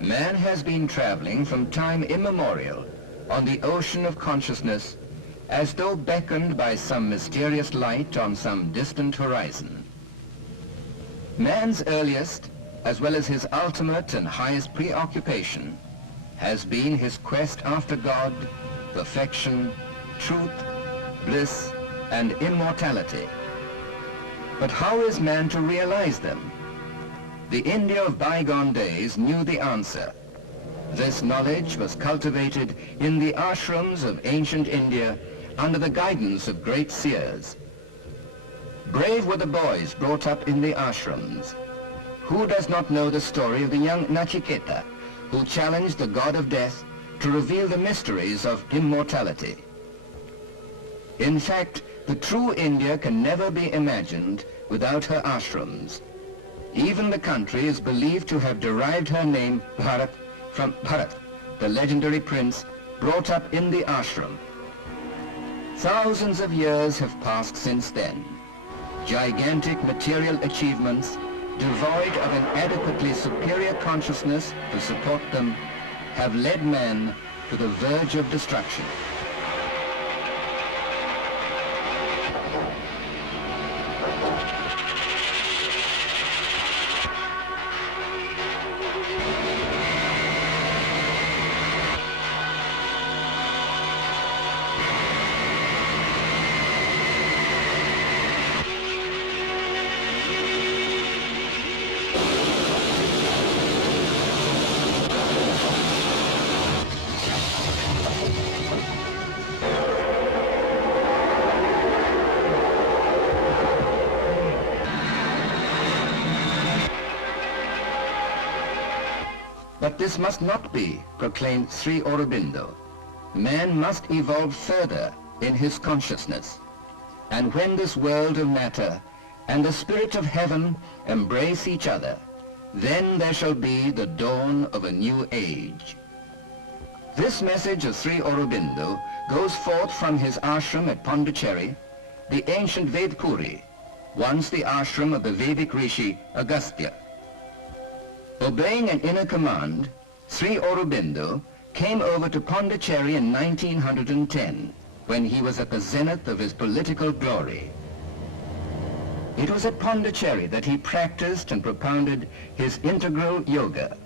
Man has been traveling from time immemorial on the ocean of consciousness as though beckoned by some mysterious light on some distant horizon. Man's earliest, as well as his ultimate and highest preoccupation, has been his quest after God, perfection, truth, bliss, and immortality. But how is man to realize them? The India of bygone days knew the answer. This knowledge was cultivated in the ashrams of ancient India under the guidance of great seers. Brave were the boys brought up in the ashrams. Who does not know the story of the young Nachiketa, who challenged the god of death to reveal the mysteries of immortality? In fact, the true India can never be imagined without her ashrams. Even the country is believed to have derived her name, Bharat, from Bharat, the legendary prince brought up in the ashram. Thousands of years have passed since then. Gigantic material achievements, devoid of an adequately superior consciousness to support them, have led man to the verge of destruction. But this must not be, proclaimed Sri Aurobindo. Man must evolve further in his consciousness. And when this world of matter and the spirit of heaven embrace each other, then there shall be the dawn of a new age. This message of Sri Aurobindo goes forth from his ashram at Pondicherry, the ancient Vedpuri, once the ashram of the Vedic rishi Agastya. Obeying an inner command, Sri Aurobindo came over to Pondicherry in 1910, when he was at the zenith of his political glory. It was at Pondicherry that he practiced and propounded his integral yoga.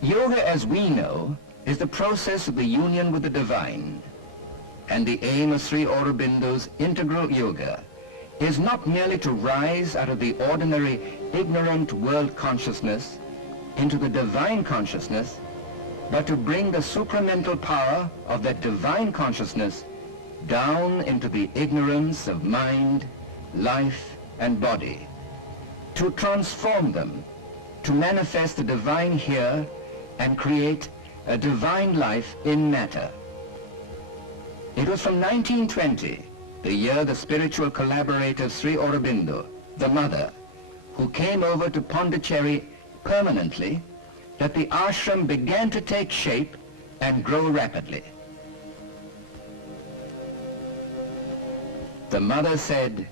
Yoga, as we know, is the process of the union with the divine. And the aim of Sri Aurobindo's integral yoga is not merely to rise out of the ordinary ignorant world consciousness into the divine consciousness, but to bring the supramental power of that divine consciousness down into the ignorance of mind, life, and body, to transform them, to manifest the divine here and create a divine life in matter. It was from 1920, the year the spiritual collaborator Sri Aurobindo, the mother, who came over to Pondicherry permanently, that the ashram began to take shape and grow rapidly. The mother said,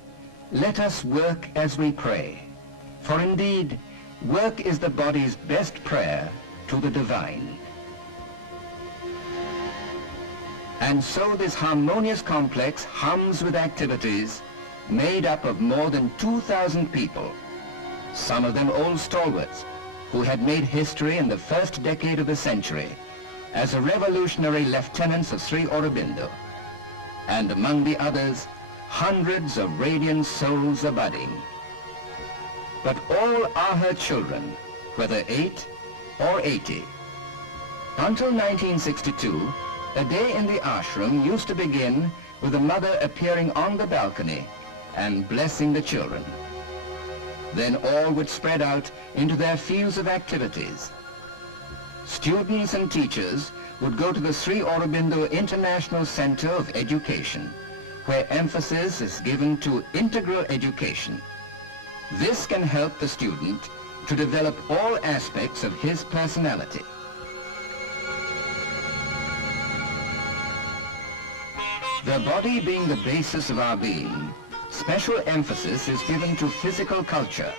"Let us work as we pray, for indeed, work is the body's best prayer to the divine." And so this harmonious complex hums with activities made up of more than 2,000 people, some of them old stalwarts who had made history in the first decade of the century as the revolutionary lieutenants of Sri Aurobindo, and among the others, hundreds of radiant souls abiding. But all are her children, whether 8 or 80. Until 1962, a day in the ashram used to begin with the mother appearing on the balcony and blessing the children. Then all would spread out into their fields of activities. Students and teachers would go to the Sri Aurobindo International Center of Education, where emphasis is given to integral education. This can help the student to develop all aspects of his personality. The body being the basis of our being, special emphasis is given to physical culture.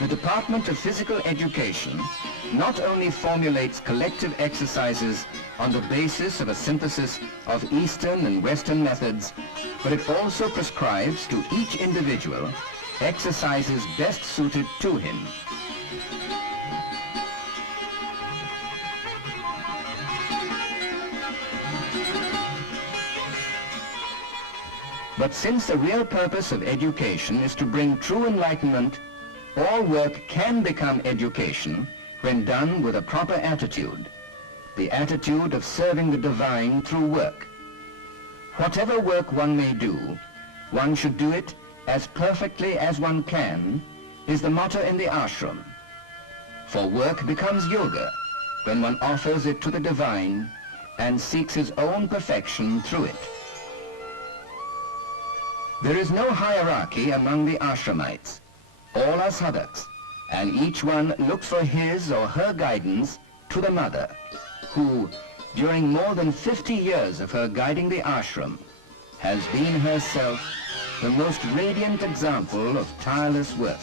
The Department of Physical Education not only formulates collective exercises on the basis of a synthesis of Eastern and Western methods, but it also prescribes to each individual exercises best suited to him. But since the real purpose of education is to bring true enlightenment, all work can become education when done with a proper attitude, the attitude of serving the divine through work. Whatever work one may do, one should do it as perfectly as one can, is the motto in the ashram. For work becomes yoga when one offers it to the divine and seeks his own perfection through it. There is no hierarchy among the ashramites. All are sadhaks, and each one looks for his or her guidance to the mother, who, during more than 50 years of her guiding the ashram, has been herself the most radiant example of tireless work.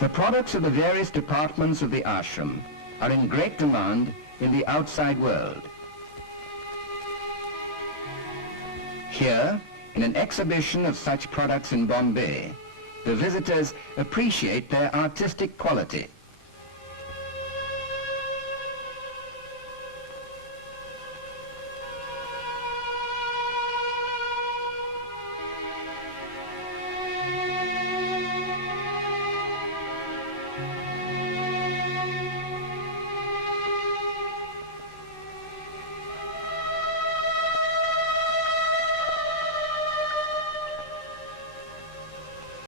The products of the various departments of the ashram are in great demand in the outside world. Here, in an exhibition of such products in Bombay, the visitors appreciate their artistic quality.